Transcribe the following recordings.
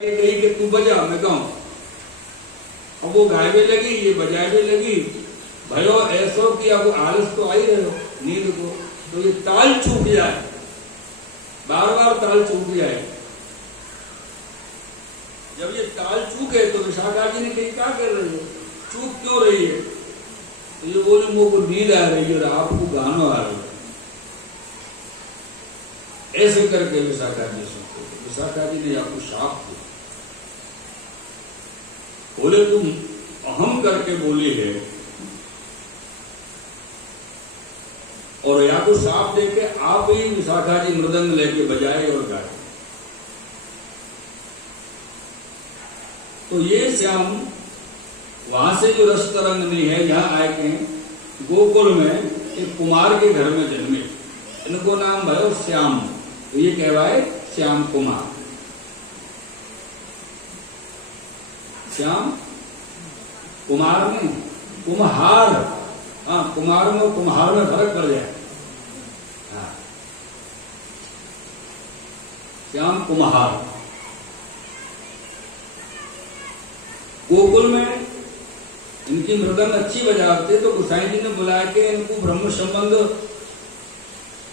कही कि तू बजा, मैं गाऊं। अब वो गायबे लगी, ये बजाए लगी। भयो ऐसो कि अब आलस तो आई रहे हो नींद को, तो ये ताल चूक जाए, बार बार ताल चूक जाए। जब ये ताल चूके तो विशाखा जी ने कही क्या कर रही हो, चूक क्यों रही है? तो ये बोले मुझे को नींद आ रही है और आपको गाना आ रहा है। ऐसे करके विशाखा जी सुनते, विशाखा जी ने आपको शाप दिया, बोले तुम अहम करके बोली है, और या तो साफ देके आप ही विशाखा जी मृदंग लेके बजाए और गाए। तो ये श्याम वहां से जो रस तरंग नहीं है, यहां आए के गोकुल में एक कुमार के घर में जन्मे, इनको नाम भयो श्याम, तो ये कहवाए श्याम कुमार। श्याम कुमार में कुम्हार, हाँ कुमार में कुम्हार में फर्क पड़ जाए। हाँ श्याम कुम्हार। गोकुल में इनकी मृदंग अच्छी बजाते, तो गोसाई जी ने बुला के इनको ब्रह्म संबंध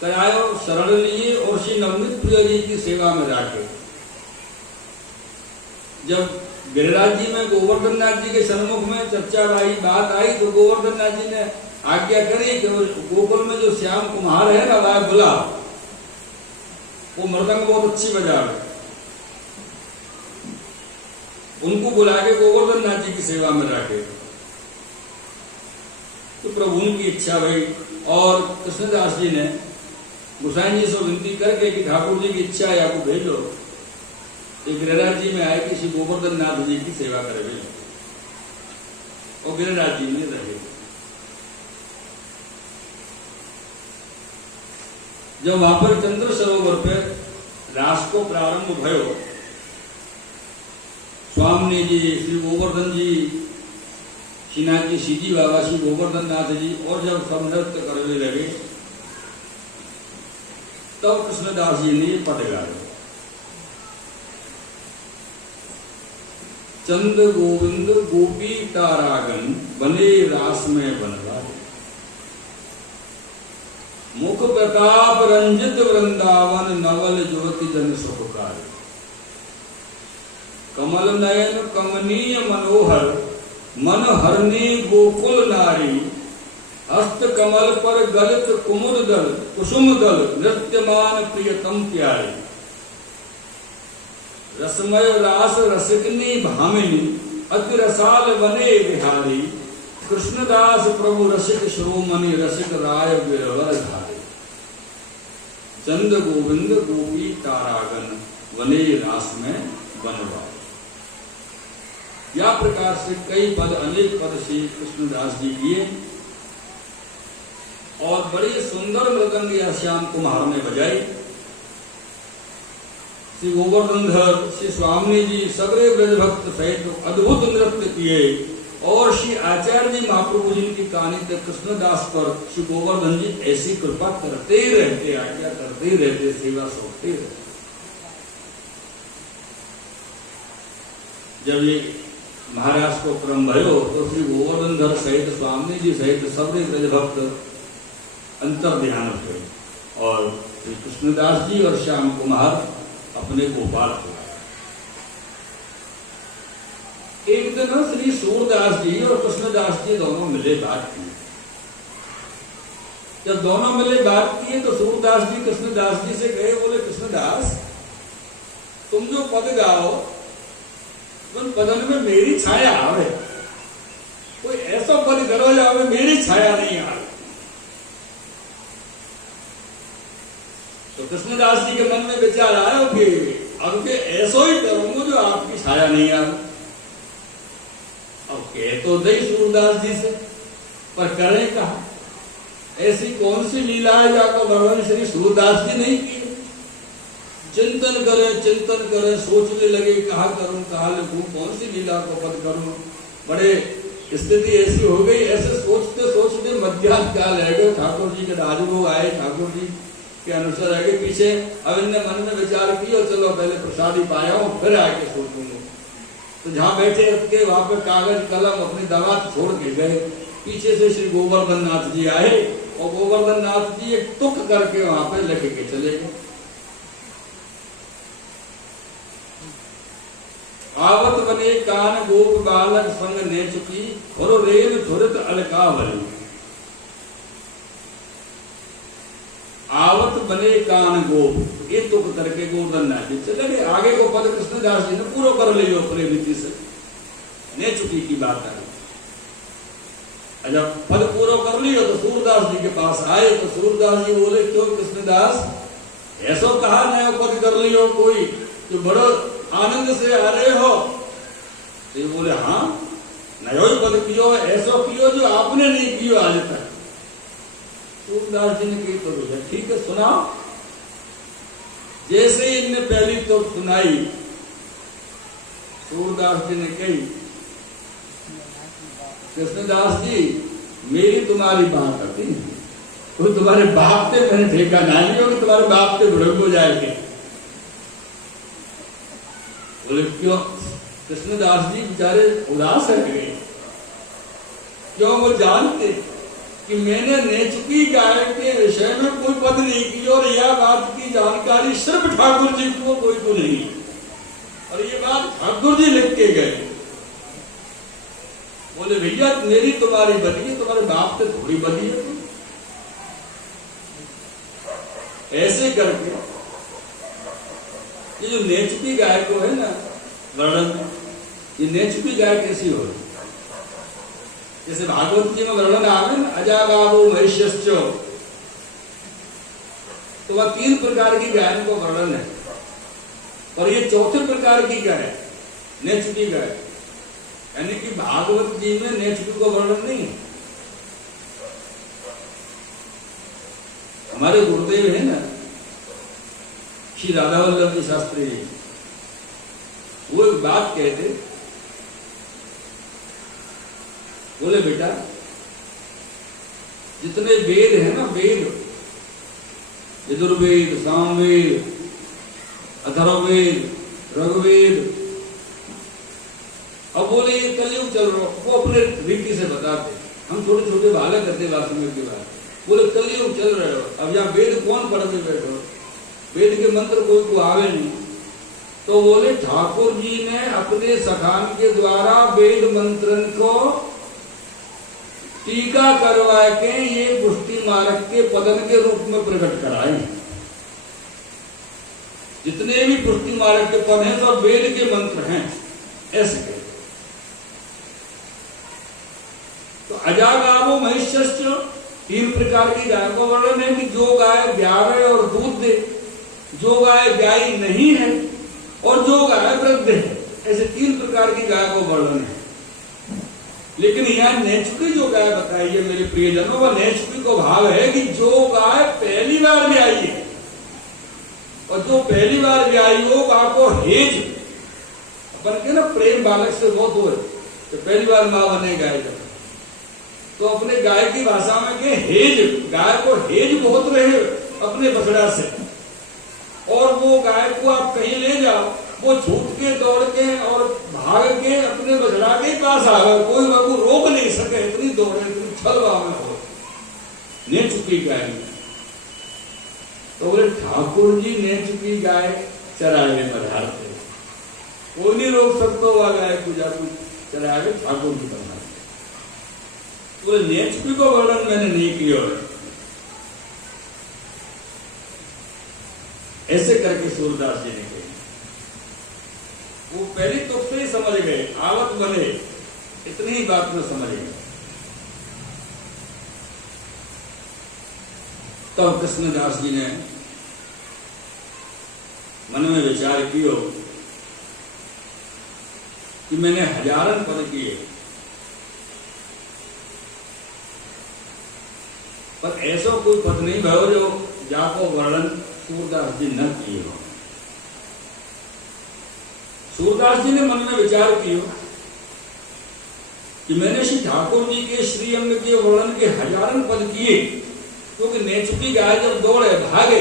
करायो, शरण लिए और श्री नवनीत प्रिय जी की सेवा में जाके जब गिरिराज जी में गोवर्धन नाथ जी के सन्मुख में चर्चा आई, बात आई, तो गोवर्धन नाथ जी ने आज्ञा करी कि गोकुल में जो श्याम कुम्हार है ना, वह बुला, वो मृदंग बहुत अच्छी बजा रहे, उनको बुला के गोवर्धन नाथ जी की सेवा में रखे। तो प्रभु की इच्छा भई, और कृष्णदास जी ने गोसाई जी से विनती करके कि ठाकुर जी की इच्छा है, आपको भेजो, गिरिराज जी में आए कि श्री गोवर्धन नाथ जी की सेवा करेंगे, और गिरिराज जी में रहे। जब वहां पर चंद्र सरोवर पर रास को प्रारंभ भयो, स्वामी जी, श्री गोवर्धन जी, श्रीनाथ जी, सीजी बाबा, श्री गोवर्धन नाथ जी, और जब सब नृत्य करने लगे, तब कृष्णदास जी ने पद गाए, चंद गोविंद गोपी तारागन बने रास में बनवाए, मुख प्रताप रंजित वृंदावन नवल ज्योति जन सुखकारी, कमल नयन कमनीय मनोहर मन हरनी गोकुल नारी, हस्त कमल पर गलित कुमुद दल कुसुम दल नृत्यमान प्रियतम प्यारी, रसमय रास रसिकनी भामिनी अति रसाल बने बिहारी, कृष्णदास प्रभु रसिक शिरोमणि रसिक राय गिरवर धारी, चंद गोविंद गोपी तारागन वने रास में बनवाए। या प्रकार से कई पद, अनेक पद श्री कृष्णदास जी किए, और बड़ी सुंदर मृदंग या श्याम कुम्हार ने बजाई। श्री गोवर्धनधर, श्री स्वामी जी, सबरे ब्रज भक्त सहित अद्भुत नृत्य किए, और श्री आचार्य जी महाप्रभु जी की कहानी तक कृष्णदास पर श्री गोवर्धन जी ऐसी कृपा करते ही रहते, आज्ञा करते ही रहते, सेवा सौंपते रहते। जब ये महाराज को क्रम भयो, तो श्री गोवर्धनधर सहित स्वामी जी सहित सबरे ब्रज भक्त अंतर ध्यान हुए, और श्री कृष्णदास जी और श्याम कुमार अपने गोपाल को। एक दिन श्री सूरदास जी और कृष्णदास जी दोनों मिले, बात की। जब दोनों मिले बात किए, तो सूरदास जी कृष्णदास जी से कहे, बोले कृष्णदास, तुम जो पद गाओ, उन पदन में मेरी छाया आवे, कोई ऐसा पद करो जावे मेरी छाया नहीं आवे। तो कृष्णदास जी के मन में विचार आया कि अब के ऐसा ही करूंगा जो आपकी छाया नहीं आवे। अब कह तो दई सूरदास जी से, पर करें कहा? ऐसी कौन सी लीला है जाकर भगवान श्री सूरदास जी नहीं की? चिंतन करें, सोचने लगे कहा करूं, कहा लिखूं, कौन सी लीला को पद करूं। बड़े स्थिति ऐसी हो गई, ऐसे सोचते सोचते मध्याह्न काल रह गए। ठाकुर जी के राजभोग आए, ठाकुर जी के अनुसार आगे पीछे। अब इनने मन में विचार किया चलो पहले प्रसादी पाया हूं फिर आके सोचूंगा। तो जहां बैठे के वहां पे कागज कलम अपनी दवात छोड़ के गए। पीछे से श्री गोवर्धन नाथ जी आए और गोवर्धन नाथ जी एक तुक करके वहां पे लिख के चले गए। आवत बने कान गोप बालक संग ने चुकी और रेल धुरत अलकावली। आवत बने कान गोप ये तुक करके गोवर्धन नाथ जी चले गए। आगे को पद कृष्णदास जी ने पूरा कर लियो अपने रीति से ने चुकी की बात है। जब पद पूरा कर लियो तो सूरदास जी के पास आए तो सूरदास जी बोले क्यों कृष्णदास ऐसा कहा नया पद कर लियो कोई जो बड़ो आनंद से आ रहे हो। तो ये बोले हाँ नयो पद कियो ऐसा कियो जो आपने नहीं कियो आज तक। सूरदास जी ने कही तो बोला ठीक है सुनाओ। जैसे ही इनने पहली तो सुनाई सूरदास जी ने कही कृष्णदास जी मेरी तुम्हारी बात आती है तो तुम्हारे बाप से मैंने ठेका ना लिया कि तुम्हारे बाप से बुढ़ हो जाएंगे। बोले क्यों कृष्णदास जी बेचारे उदास है गए क्यों वो जानते कि मैंने नेचुकी गाय के विषय में कोई पद नहीं की और यह बात की जानकारी सिर्फ ठाकुर जी को कोई को नहीं और ये बात ठाकुर जी लिख के गए। बोले भैया मेरी तुम्हारी बनी है तुम्हारे बाप से थोड़ी बनी है। ऐसे करके ये जो नेचुकी गाय को है ना वर्णन ये नेचुकी गाय कैसी हो जैसे भागवत जी में वर्णन आवे ना अजा बाबू महिष्यश्च तो वह 3 प्रकार की गाय को वर्णन है और ये चौथे प्रकार की गाय नेचुकी गाय यानी कि भागवत जी में नेचुकी को वर्णन नहीं है। हमारे गुरुदेव है ना श्री राधा वल्लभ जी शास्त्री जी वो एक बात कहते बोले बेटा जितने वेद है ना वेद यजुर्वेद सामवेद अथर्ववेद ऋग्वेद अब बोले ये कलयुग चल रहा वो अपने रीति से बताते हम छोटे छोटे बालक करते वास्तव की बात बोले कलयुग चल रहे हो अब यहाँ वेद कौन पढ़ते बैठो वेद के मंत्र कोई को आवे नहीं तो बोले ठाकुर जी ने अपने सखान के द्वारा वेद मंत्रन को टीका करवा के ये पुष्टि मार्ग के पदन के रूप में प्रकट कराए। जितने भी पुष्टि मार्ग के पद हैं सब वेद के मंत्र हैं ऐसे के। तो अजागावो महिष्यश्च 3 प्रकार की गाय का वर्णन है कि जो गाय ब्यावे और दूध दे जो गाय ब्याई नहीं है और जो गाय वृद्ध है ऐसे 3 प्रकार की गाय को वर्णन है। लेकिन यहाँ नेचुकी जो गाय बताई है मेरे प्रियजनों वह नेचुकी को भाव है कि जो गाय पहली बार भी आई है और जो पहली बार भी आई हो गाय को हेज अपन के ना प्रेम बालक से बहुत हो तो पहली बार माँ बने गाय जब तो अपने गाय की भाषा में के हेज गाय को हेज बहुत रहे अपने बछड़ा से और वो गाय को आप कहीं ले जाओ वो छूट के दौड़ के और भाग के अपने बछड़ा के पास आ गए कोई बाबू रोक नहीं सके इतनी दौड़े इतनी छलवा में हो नेचुकी गाय तो बोले ठाकुर जी नेचुकी गाय चराने पधारते कोई नहीं रोक सकता हुआ गाय को जाकर चराए ठाकुर जी पधारते। तो नेचुकी को वर्णन मैंने नहीं किया ऐसे करके सूरदास जी ने कही वो पहली तो से ही समझ गए आवत बने इतनी ही बात में समझ गए। तब कृष्णदास जी ने मन में विचार किया कि मैंने हजारन पद किए पर ऐसा कोई पद नहीं भयो जो जाको वर्णन सूरदास जी न किए हो। सूरदास जी ने मन में विचार किया कि मैंने श्री ठाकुर जी के श्रीअंग के वर्णन के हजारन पद किए क्योंकि नेचुकी गाय जब दौड़े भागे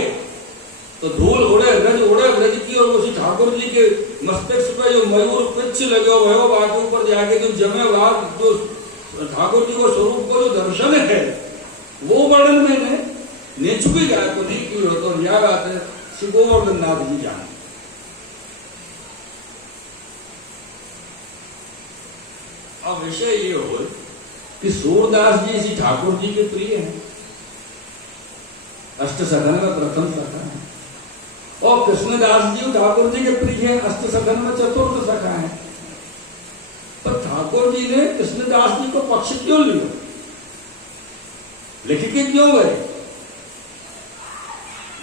तो धूल उड़े ब्रज की, और उसी ठाकुर जी के मस्तिष्क पे जो मयूर पिच्छ लगे भयो, बाकी ऊपर जाके जो जमे बाग जो ठाकुर जी को स्वरूप को जो दर्शन है, वो वर्णन मैंने नेचुकी गाय को नहीं की हो। तो यह बात है श्री गोवर्धन नाथ जी जाने। अब विषय ये हो कि सूरदास जी श्री ठाकुर जी के प्रिय हैं, अष्ट सदन में प्रथम सखा है, और कृष्णदास जी ठाकुर जी के प्रिय हैं, अष्ट सदन में चतुर्थ सखा है। पर ठाकुर जी ने कृष्णदास जी को पक्ष क्यों लिया, लिख के क्यों गए,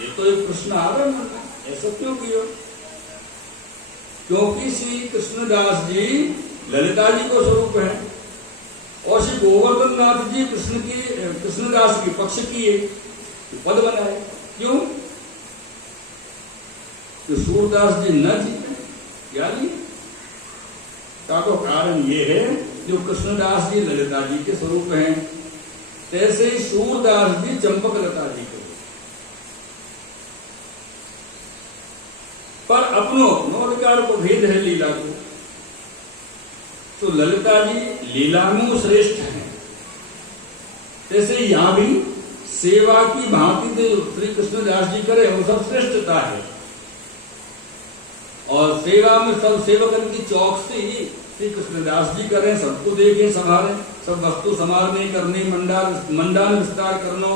ये तो एक प्रश्न आ रहा है, ऐसा क्यों किया? क्योंकि श्री कृष्णदास जी ललिता जी को स्वरूप है, और श्री गोवर्धन नाथ जी कृष्णदास की पक्ष किए, पद बनाए। क्यों? तो सूरदास जी न जीते, क्या जी का तो कारण ये है जो कृष्णदास जी ललिता जी के स्वरूप हैं, तैसे ही सूरदास जी चंपक लता जी के। पर अपनो अधिकार को भेद है लीला को, तो ललिता जी लीला में श्रेष्ठ है, जैसे यहां भी सेवा की भांति जो श्री कृष्णदास जी करे वो सब श्रेष्ठता है, और सेवा में सब सेवकन की चौकसी श्री कृष्णदास जी करें, सबको देखें संभालें, सब वस्तु संभालने करने, मंडान विस्तार करना,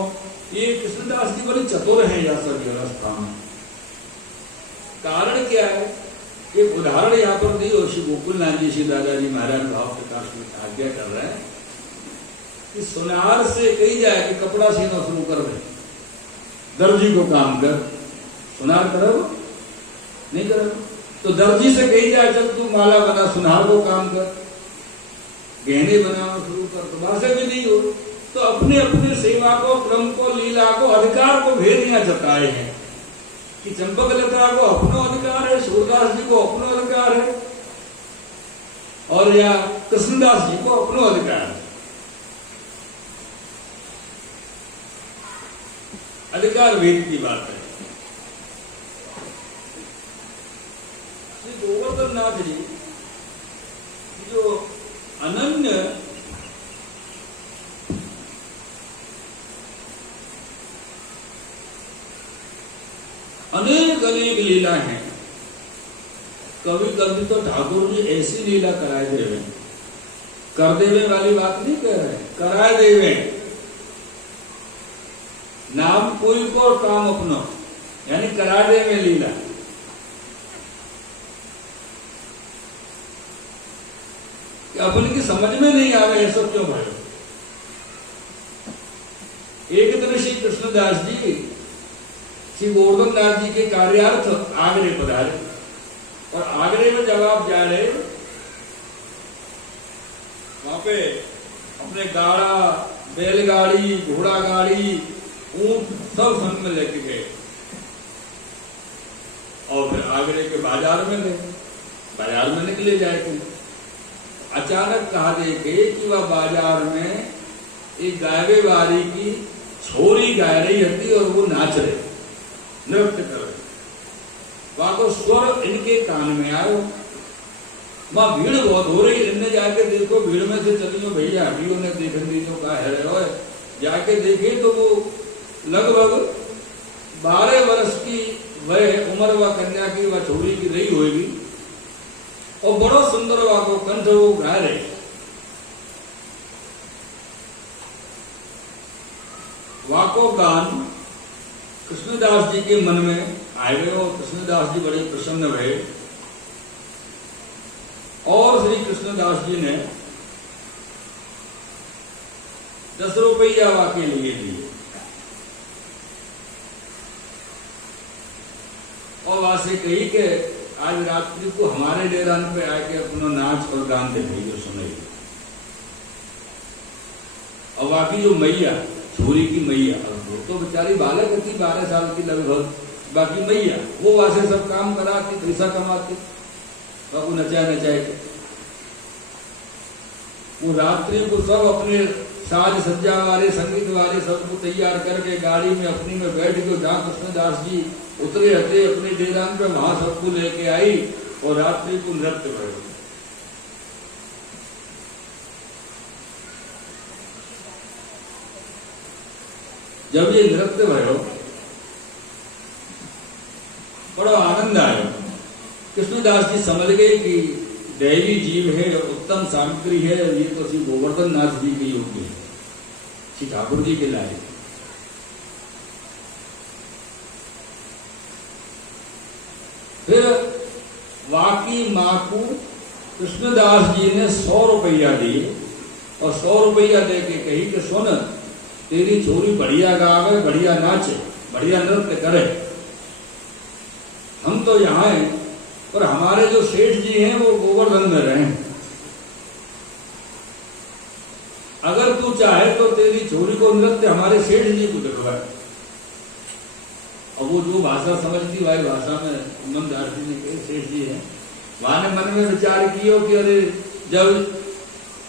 ये कृष्णदास जी बड़े चतुर हैं यह सब व्यवस्था में। कारण क्या है? एक उदाहरण यहाँ पर दी, और श्री गोकुलनाथ जी श्री दादाजी महाराज भाव प्रकाश में आज्ञा कर रहे हैं कि सुनार से कही जाए कि कपड़ा सीना शुरू कर दे, दर्जी को काम कर, सुनार करो नहीं करो, तो दर्जी से कही जाए जब तू माला बना, सुनार को काम कर, गहने बनाना शुरू कर, तो वहां से भी नहीं हो। तो अपने अपने सेवा को, क्रम को, लीला को, अधिकार को भेद यहाँ जताए हैं कि चंपक लता को अपना अधिकार है, सूरदास जी को अपना अधिकार है, और या कृष्णदास जी को अपना अधिकार है। अधिकार भेद की बात है। श्री गोवर्धन नाथ जी जो अनन्य अनेक अनेक लीला हैं, कभी कभी तो ठाकुर जी ऐसी लीला कराए देवे, कर देवे वाली बात नहीं कह रहे, कराए देवे, नाम कोई को काम अपनो, यानी करा देवे लीला। कि अपन की समझ में नहीं आवे ऐसा क्यों भयो। एक दिन श्री कृष्णदास जी श्री गोवर्धन नाथ जी के कार्यार्थ आगरे पधारे, और आगरे में जब आप जा रहे वहां पे अपने गाड़ा, बैलगाड़ी, घोड़ा गाड़ी, ऊंट सब संग में लेके गए, और फिर आगरे के बाजार में गए, बाजार में निकले जाए थे। अचानक कहा देखे कि वह बाजार में एक गायबे बारी की छोरी गाय रही थी, और वो नाच रहे, नृत्य कर रहे। वहां को स्वर इनके कान में आयो, वहां भीड़ बहुत हो रही, इनने जाके देखो, भीड़ में से चलियो भैया, हड्डियों ने देखने दीजिए का है, जाके देखे तो वो लगभग 12 वर्ष की वह उम्र व कन्या की वह छोरी की रही होगी, और बड़ो सुंदर वह को कंठ वो गा रहे। वाको गान कृष्णदास जी के मन में आए गए, और कृष्णदास जी बड़े प्रसन्न हुए, और श्री कृष्णदास जी ने 10 रुपया वाके लिए दिए, और वहां से कही कि आज रात्रि को हमारे डेरान पे आके अपना नाच और गान दिखाइए, सुनाइए। और बाकी जो मैया, छोरी की मैया, वो तो बेचारी बालक थी, 12 साल की लगभग, बाकी मैया वो वहां से सब काम कराती, पैसा कमाती, बाबू नचाए के वो रात्रि को सब अपने साज सज्जा वाले, संगीत वाले सबको तैयार करके गाड़ी में अपनी में बैठ के जहाँ कृष्णदास जी उतरे हते अपने डेरान पे, वहां सबको लेके आई और रात्रि को नृत्य भयो। जब ये नृत्य भयो बड़ा आनंद आया। कृष्णदास जी समझ गए कि दैवी जीव है, उत्तम सामग्री है, ये तो श्री गोवर्धन नाथ जी के योग्य है, श्री ठाकुर जी के लायक। फिर वाकी माँ को कृष्णदास जी ने 100 रुपया दिए और 100 रुपया दे के कही कि सुन, तेरी छोरी बढ़िया गावे, बढ़िया नाचे, बढ़िया नृत्य करे, हम तो यहाँ हैं, पर हमारे जो सेठ जी हैं वो गोवर्धन में रहे। अगर तू चाहे तो तेरी छोरी को नृत्य हमारे सेठ जी को दिखवाए। और वो जो भाषा समझती भाई भाषा में ईमानदार जी ने कहे सेठ जी है, वहां ने मन में विचार किया कि अरे जब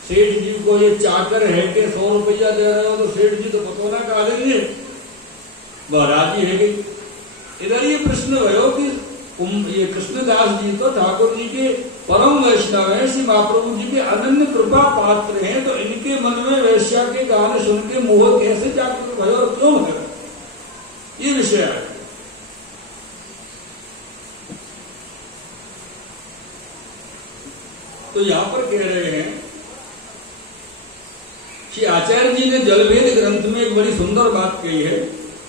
सेठ जी को ये चाकर है कि 100 रुपया दे रहे हो तो सेठ जी तो पतो ना कहा देंगे, वह राजी है कि। इधर ये प्रश्न भयो कि ये कृष्णदास जी तो ठाकुर जी के परम वैष्णव है, श्री महाप्रभु जी के अनन्य कृपा पात्र हैं, तो इनके मन में वैश्या के गाने सुन के मोह कैसे जागृत भयो और क्यों भयो, ये विषय है। तो यहां पर कह रहे हैं कि आचार्य जी ने जलभेद ग्रंथ में एक बड़ी सुंदर बात कही है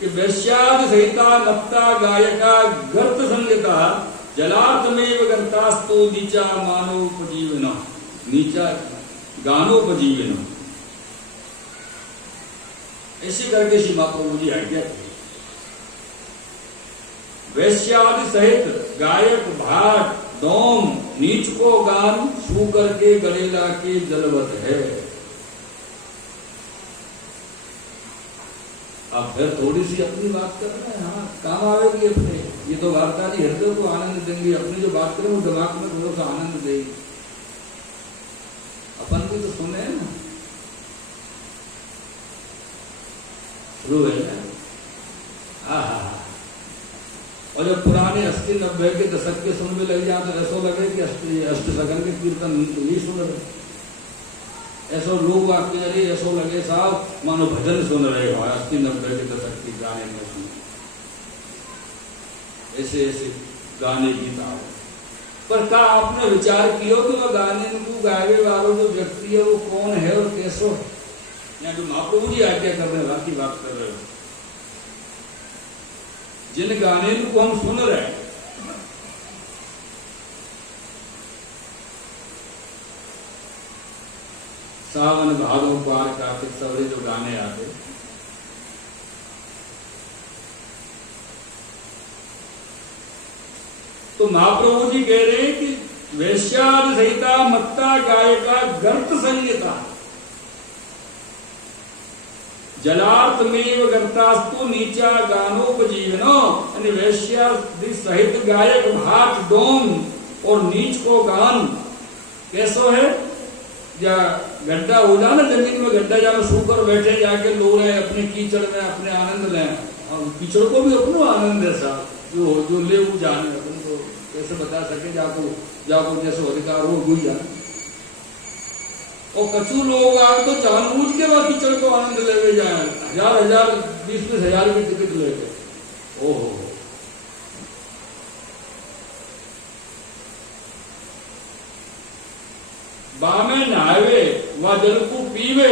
कि वैश्यादि सहिता नप्ता गायका गर्त संगता जलार्थमेव गर्तास्तो नीचा मानोपजीवना, नीचा गानोपजीवना, ऐसे करके श्री महाप्रभु जी आज्ञा थी। वैश्यादि सहित गायक भाट डोम नीच को गान छू करके गलेला के जलवत है। अब फिर थोड़ी सी अपनी बात कर रहे हैं, हाँ काम आएगी अपने, ये तो वार्ता जी हृदय को आनंद देंगे, अपनी जो बात करें वो दिमाग में थोड़ा सा आनंद देगी। अपन भी तो सुने ना, शुरू है ना। और जब पुराने 80-90 के दशक के सुन में लग जाए तो ऐसा लगे कि अष्ट सगन के कीर्तन नहीं सुन रहे, ऐसा लोग आपके जरिए ऐसा लगे साहब मानो भजन सुन रहे हो 80-90 के दशक के गाने में सुन, ऐसे ऐसे गाने गीत आओ। पर क्या आपने विचार किया कि वह गाने को गावे वालों जो व्यक्ति है वो कौन है और कैसो है? या जो महाप्रभु जी आज्ञा कर रहे हैं बाकी बात कर रहे हो, जिन गाने को हम सुन रहे हैं सावन भादो पार कार्तिक सवरे जो गाने आते, तो महाप्रभु जी कह रहे हैं कि वैश्यादि सहिता मत्ता गायका गर्त संगीता जलार्थमेव गर्तास्तु नीचा गानोपजीवनो, यानी वैश्यादि सहित गायक भाट डोम और नीच को गान कैसो है? या गड्ढा हो जाना जमीन में, गड्ढा जाकर सूकर बैठे जाके लो रहे अपने कीचड़ में अपने आनंद लें, और कीचड़ को भी अपनो आनंद है साहब, जो ले वो जाने, अपन को कैसे बता सके जाको जैसे अधिकार हो हुई जाए। और कछु लोग आए तो जानबूझ के वह कीचड़ को आनंद ले जाए, 1000 20 हजार की टिकट लेके, ओहो बामे नहावे वह जल को पीवे,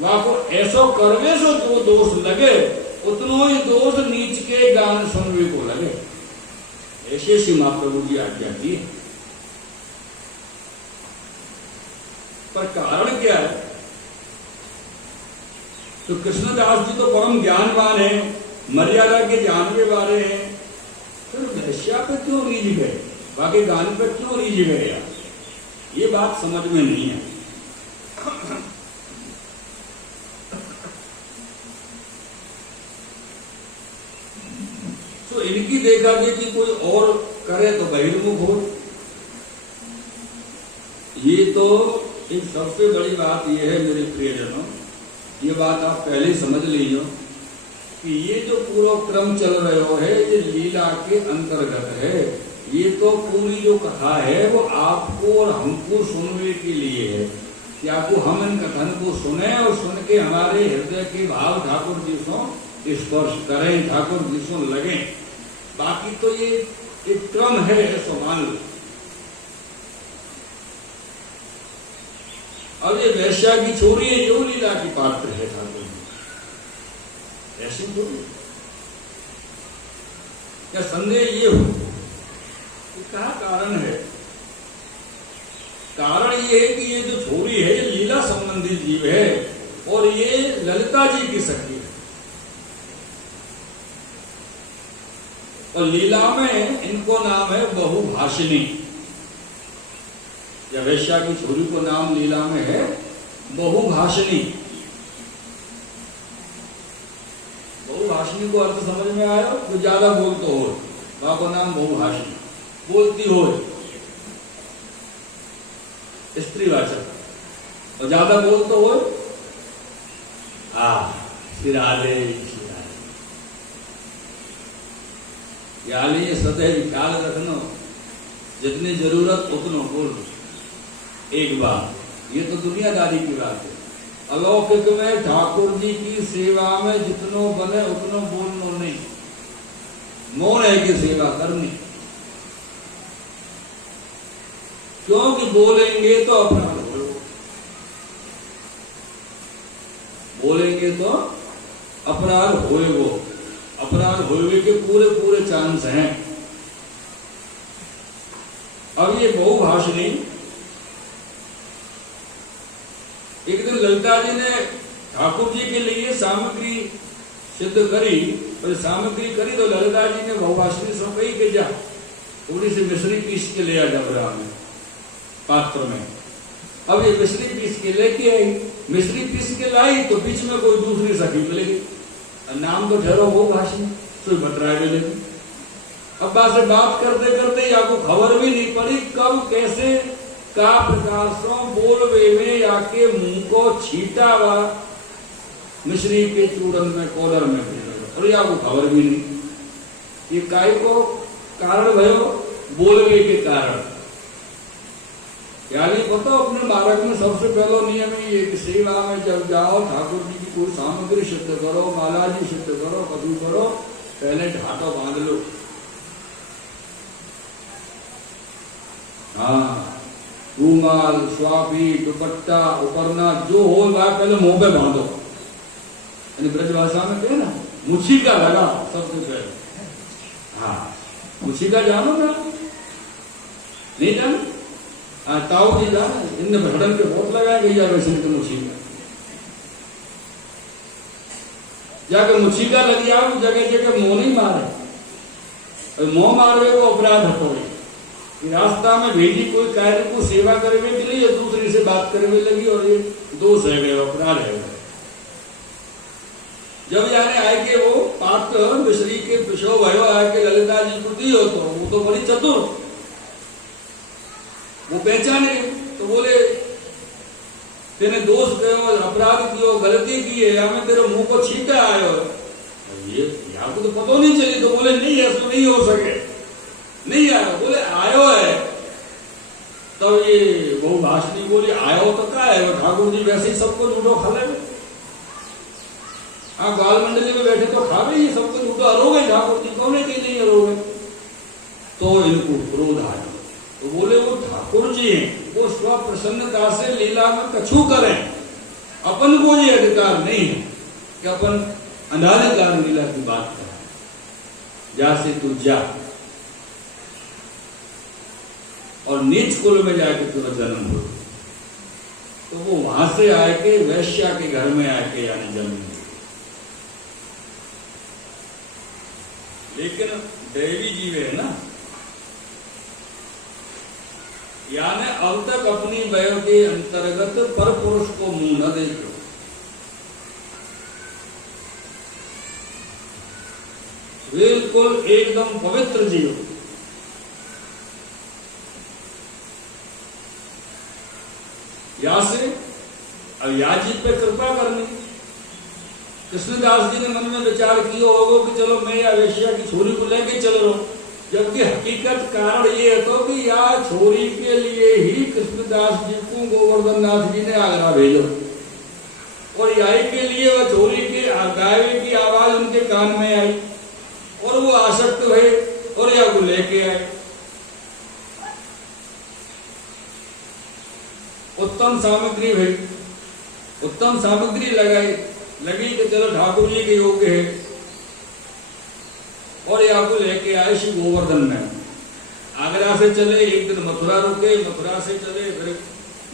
वह को ऐसो करवे सो जो दोष लगे, उतनो ही दोष नीच के गान सुनवे को लगे। ऐसे श्री महाप्रभु जी आज्ञा दी। पर कारण क्या है? तो कृष्णदास जी तो परम ज्ञानवान है, मर्यादा के जानने वाले हैं, फिर वैश्या पे क्यों रीझ गए, बाकी गान पे क्यों रीझ गए यार? ये बात समझ में नहीं है। तो इनकी देखा देखी कोई और करे तो बहिर्मुख हो, ये तो एक सबसे बड़ी बात यह है मेरे प्रियजनों, ये बात आप पहले ही समझ लीजिए कि ये जो पूरा क्रम चल रहा है ये लीला के अंतर्गत है। ये तो पूरी जो कथा है वो आपको और हमको सुनने के लिए है कि आपको हम इन कथन को सुने और सुन के हमारे हृदय के भाव ठाकुर जी से स्पर्श करें, ठाकुर जी से लगे। बाकी तो ये एक क्रम है, ऐसा मान लो। अब ये वैश्या की छोरी है जो लीला की पात्र है ठाकुर जी, ऐसी थोड़ी। क्या संदेह ये हो क्या कारण है? कारण ये है कि ये जो छोरी है ये लीला संबंधी जीव है और ये ललिता जी की सखी है। और लीला में इनको नाम है बहुभाषिनी। या वैश्या की छोरी को नाम लीला में है बहुभाषिनी। बहुभाषिनी को अर्थ समझ में आया? तो ज्यादा बोलते हो, बाबा नाम बहुभाषिनी, बोलती हो, स्त्रीवाचक। और ज्यादा बोलते हो सिराले यानी सदैव ख्याल रखना, जितनी जरूरत उतना बोल। एक बात ये तो दुनियादारी की बात है। अलौकिक में ठाकुर जी की सेवा में जितनो बने उतनो बोलनो नहीं, मौन है कि सेवा करनी। क्योंकि बोलेंगे तो अपराध हो, बोलेंगे तो अपराध होए, वो अपराध होए के पूरे पूरे चांस हैं। अब ये बहुभाषिणी एक दिन ललिता जी ने ठाकुर जी के लिए सामग्री सिद्ध करी, और सामग्री करी तो ललिता जी ने बहुभाषिणी से कही कि जा थोड़ी सी मिश्री पीस के ले आ डबरा में, पात्र में। अब ये मिश्री पीस के लेके आई, मिश्री पीस के लाई तो बीच में कोई दूसरी सखी मिलेगी, नाम तो ठहरो बहुभाषिणी, तो बतराए मिलेगी। अब से बात करते करते आपको खबर भी नहीं पड़ी कब कैसे का प्रकार से बोलवे में आके मुंह को छीटा हुआ मिश्री के चूड़न में कॉलर में, और आपको खबर भी नहीं। ये काय को कारण भयो? बोलवे के कारण। यानी बताओ अपने मार्ग में सबसे पहला नियम ये कि सेवा में जब जाओ ठाकुर जी की कोई सामग्री सिद्ध करो, माला जी सिद्ध करो, कदू करो, पहले ढाटो बांध लो। हाँ, रूमाल, स्वापी, दुपट्टा, उपरना जो हो वह पहले मुंह पे बांधो। यानी ब्रज भाषा में कहे ना मुछी का लगा सबसे पहले। हाँ, मुछी का जानो ना? नहीं जानो? ताऊ जी जाना, इनने भड़न के बहुत लगाया गया वैसे तो मुछी का। जाके मुछी का लग जाओ जगह जगह मुंह नहीं मारे, मुंह मारवे को अपराध हटोगे। रास्ता में भेजी कोई कार्य को सेवा करने के लिए दूसरी से बात करने लगी और ये दोष है गए, अपराध है। जब यानी आए के वो पात्र मिश्री के पिछो भयो आए के ललिता जी को दी हो तो वो तो बड़ी चतुर, वो पहचाने तो बोले तेने दोष कहो, अपराध कियो, गलती की है, हमें तेरे मुंह को छीटा आयो। ये आपको तो पता नहीं चली तो बोले नहीं ऐसा नहीं हो सके, नहीं आयो। बोले आयो है तब तो ये बहुभाषिणी बोली आयो तो क्या है, ठाकुर जी वैसे ही सबको लूडो खा ले। हाँ, बाल मंडली में बैठे तो खावे ही सबको लूडो, अरोगे ठाकुर जी कौन के नहीं अरोगे। तो इनको क्रोध आया तो बोले वो ठाकुर जी हैं, वो स्व प्रसन्नता से लीला में कछु करें, अपन को ये अधिकार नहीं है कि अपन अनाधिकार लीला की बात करें। जा से तू जा और नीच कुल में जाके तुझा जन्म हो। तो वो वहां से आके वैश्या के घर में आके यानी जन्म हो। लेकिन देवी जीव है ना, यानी अब तक अपनी वय के अंतर्गत पर पुरुष को मुंह न देखो। बिल्कुल एकदम पवित्र जीव। या से अब या जी पे कृपा करनी। कृष्णदास जी ने मन में विचार किया होगा कि चलो मैं या वेश्या की छोरी को लेके चल रहा हूं, जबकि हकीकत कारण ये है तो कि या छोरी के लिए ही कृष्णदास जी को गोवर्धन नाथ जी ने आगरा भेजो, और याई के लिए वह छोरी की गावे की आवाज उनके कान में आई और वो आसक्त हुए और या को लेके आए। उत्तम सामग्री भाई, उत्तम सामग्री लगी कि चलो ठाकुर जी के योग्य है, और या को लेके आए श्री गोवर्धन में। आगरा से चले, एक दिन मथुरा रुके, मथुरा से चले फिर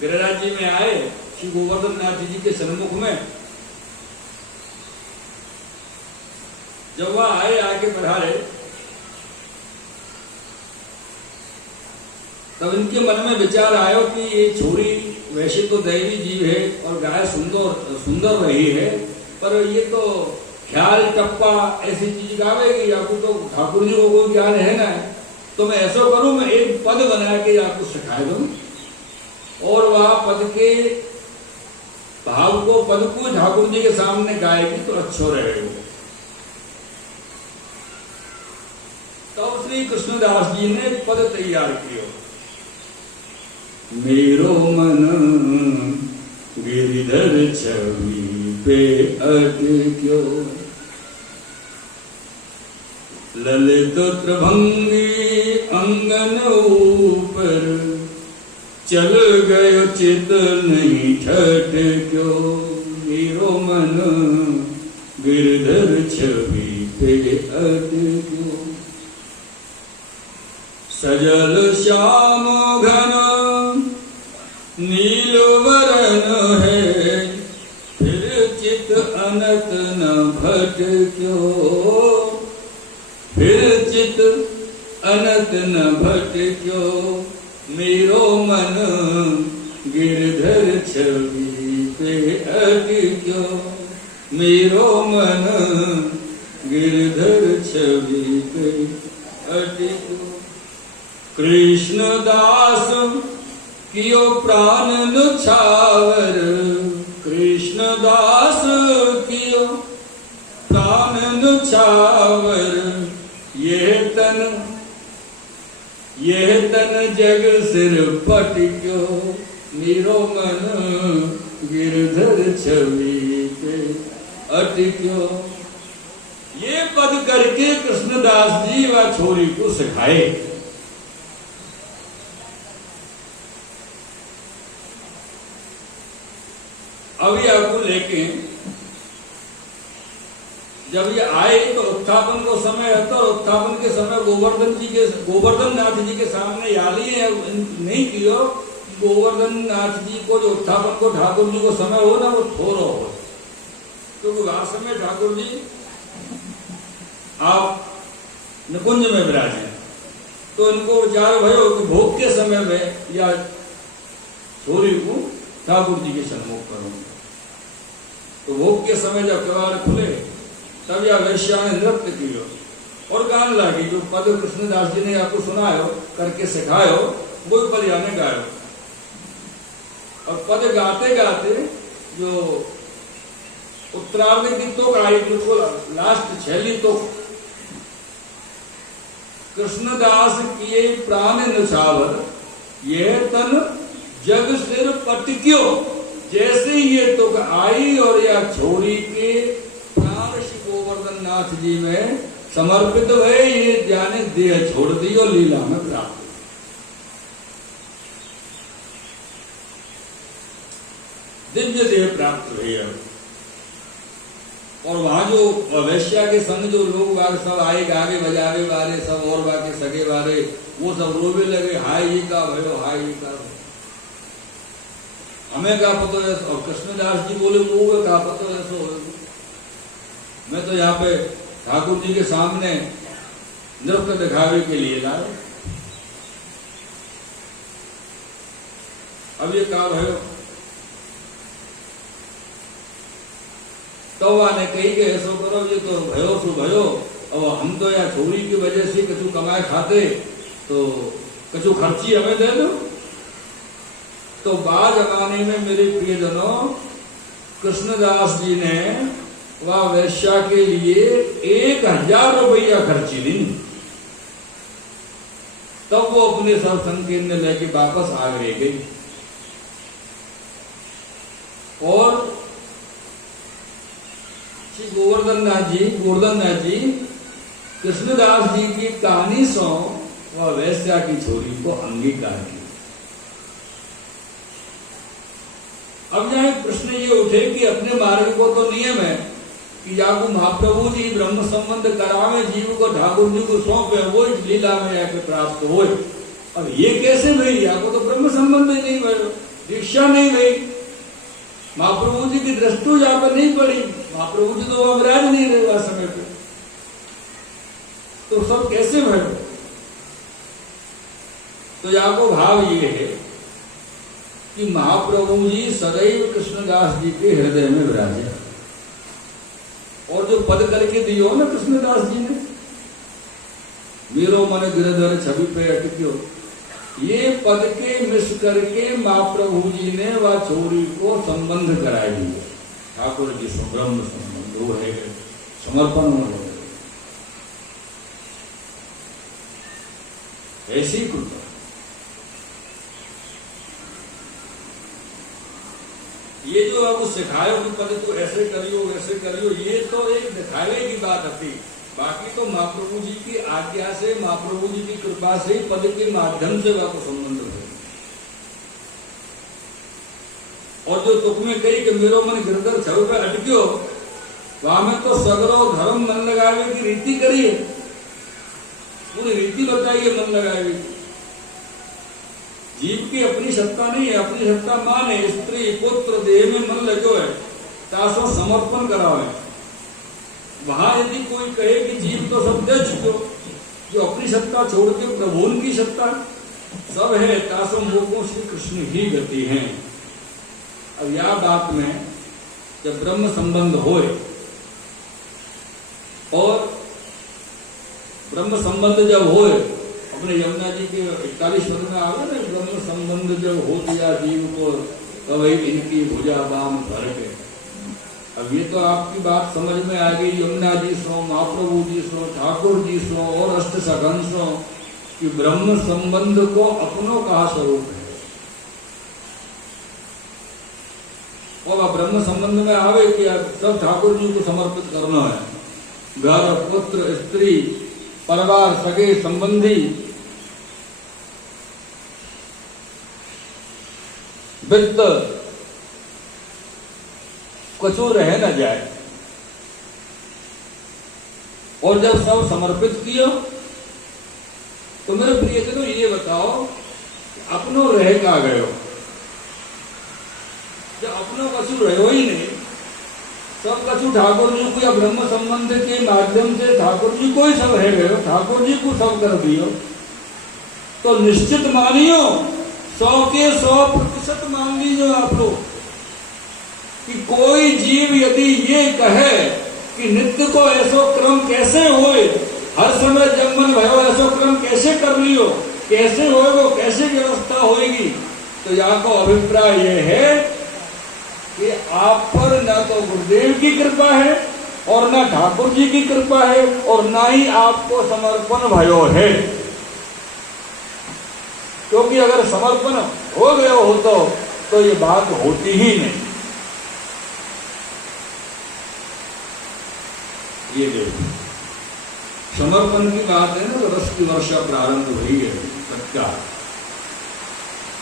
गिरिराज जी में आए श्री गोवर्धन नाथ जी के सन्मुख में। जब वह आए, आके पधारे, तब इनके मन में विचार आयो कि ये छोरी वैसे तो दैवी जीव है और गाय सुंदर रही है, पर ये तो ख्याल टप्पा ऐसी चीज गावेगी, आपको तो ठाकुर जी को कोई ज्ञान है ना, तो मैं ऐसा करूं, मैं एक पद बना के आपको सिखा दूं और वह पद के भाव को, पद को ठाकुर जी के सामने गाएगी तो अच्छा रहेगा। तब श्री कृष्णदास जी ने पद तैयार किया। मेरो मन गिरिधर छवि पे अटक्यो, ललित त्रिभंगी अंगन ऊपर, चल गयो चित नहीं ठटक्यो। मेरो मन गिरधर छवि पे अटक्यो, सजल श्याम घन नील वरण है, फिर चित अनत न भटक्यो, फिर चित अनत न भटक्यो। मेरो मन गिरधर छवि पे अटक्यो, मेरो मन गिरधर छवि पे अटक्यो। कृष्णदास कियो प्राण नुछावर, कृष्णदास कियो प्राण नुछावर, यह तन जग सिर पटक्यो। मेरो मन गिरधर छवि पे अटक्यो। ये पद करके कृष्णदास जी व छोरी को सिखाए। अभी आपको लेके जब ये आए तो उत्थापन को समय आता, और उत्थापन के समय गोवर्धन नाथ जी के सामने याली नहीं किया। गोवर्धन नाथ जी को जो उत्थापन को ठाकुर जी को समय हो ना, वो थोड़ा हो, क्योंकि वह समय ठाकुर जी आप निकुंज में विराजे, तो इनको विचार भयो कि भोग के समय में या छोरी को ठाकुर जी के सन्मुख करूं। तो भोग के समय जब कबाड़ खुले, तब यह वैश्या ने नृत्य किया और गान लगी। जो पद कृष्णदास जी ने आपको सुनायो, करके सिखायो, वो पद याने गायो। और पद गाते गाते जो उत्तरार्ध की तुक आई, बिल्कुल लास्ट छैली तुक, कृष्णदास किए प्राण नुछावर, यह तन जग सिर पटक्यो। जैसे ये तुक आई और यह छोरी के प्राण श्री गोवर्धन नाथ जी में समर्पित हुए, ये जाने देह छोड़ दी और लीला में प्राप्त। दिव्य देह प्राप्त हुई। और वहां जो वैश्या के संग जो लोग सब आए, गागे बजावे वाले सब और बाकी सगे वाले, वो सब रोवे लगे, हाय ये का भयो, हाय ये का भयो। हमें क्या पता है? और कृष्णदास जी बोले, वो क्या पता है? ऐसा मैं तो यहाँ पे ठाकुर जी के सामने नृत्य दिखावे के लिए लाए। अब ये क्या भयो? तो आने कही के ऐसा करो, ये तो भयो सो भयो। अब हम तो या छोरी की वजह से कछु कमाए खाते, तो कछु खर्ची हमें दे दो। तो बाद जमाने में मेरे प्रियजनों कृष्णदास जी ने वह वैश्या के लिए 1000 रुपया खर्ची नहीं, तब वो अपने सब संकीर्ण लेके वापस आगरे गई। और श्री गोवर्धन नाथ जी कृष्णदास जी की कहानी सो वह वैश्या की छोरी को अंगीकार किया। अब यहाँ प्रश्न ये उठे कि अपने मार्ग को तो नियम है कि याको महाप्रभु जी ब्रह्म संबंध करावे, जीव को ठाकुर जी को सौंपे, वो लीला में आके प्राप्त हो। अब ये कैसे भाई, याको तो ब्रह्म संबंध ही नहीं भाई, दीक्षा नहीं भाई, महाप्रभु जी की दृष्टि यहाँ पर नहीं पड़ी, महाप्रभु जी तो अमराज नहीं रहे वह समय पे, तो सब कैसे भाई। तो याको भाव ये है कि महाप्रभु जी सदैव कृष्णदास जी के हृदय में विराजे, और जो पद करके दियो ना कृष्णदास जी ने, मेरो मन गिरधर छवि पे अटक्यो, ये पद के मिस करके महाप्रभु जी ने वह छोरी को संबंध कराई दिया ठाकुर जी से, ब्रह्म संबंध वो है, समर्पण हो गया। ऐसी कृपा ये जो आपको सिखाए कि पद को ऐसे करियो वैसे करियो, ये तो एक दिखावे की बात थी, बाकी तो महाप्रभु जी की आज्ञा से, महाप्रभु जी की कृपा से ही पद के माध्यम से वह को संबंध हो। और जो तुक में कही कि मेरो मन गिरधर छवि पे अटक्यो, वहां में तो सगरो धर्म मन लगावे की रीति करिए, पूरी रीति बताइए मन लगावे की। जीव की अपनी सत्ता नहीं है, अपनी सत्ता माने स्त्री पुत्र देह में मन लगो है, तासो समर्पण करावे। वहां यदि कोई कहे कि जीव तो सब दे चुके, जो अपनी सत्ता छोड़ के प्रभु की सत्ता सब है, तासो मोको श्री कृष्ण ही गति है। अब यह बात में जब ब्रह्म संबंध होए, और ब्रह्म संबंध जब होए, अपने यमुना जी के 41 वर्ग में आगे ना, ब्रह्म संबंध जब हो दिया जीव को, तब इनकी भुजा बाम भर के। अब ये तो आपकी बात समझ में आ गई, यमुना जी सो, महाप्रभु जी सो, ठाकुर जी सो और अष्ट सघन सो, कि ब्रह्म संबंध को अपनों का स्वरूप है। और ब्रह्म संबंध में आवे कि सब ठाकुर जी को समर्पित करना है, घर पुत्र स्त्री परिवार सगे संबंधी वित्त कछु रह न जाए। और जब सब समर्पित किया, तो मेरे प्रियजनों ये बताओ, अपनों रह का गयो, जब अपनों कछु रहो ही नहीं, सब कछु ठाकुर जी को या ब्रह्म संबंध के माध्यम से ठाकुर जी को ही सब रह गए, ठाकुर जी को सब कर दियो, तो निश्चित मानियो 100 के 100% मान लीजिए आप लोग कि कोई जीव यदि ये कहे कि नित्य को ऐसो क्रम कैसे होए, हर समय जब मन भयो ऐसो क्रम कैसे कर लियो, कैसे होएगो, कैसे व्यवस्था होएगी, तो यहाँ को अभिप्राय यह है कि आप पर न तो गुरुदेव की कृपा है और न ठाकुर जी की कृपा है और न ही आपको समर्पण भयो है। क्योंकि अगर समर्पण हो गया हो तो ये बात होती ही नहीं। ये देखो समर्पण की बात है ना, तो रस की वर्षा प्रारंभ हुई है सच्चा।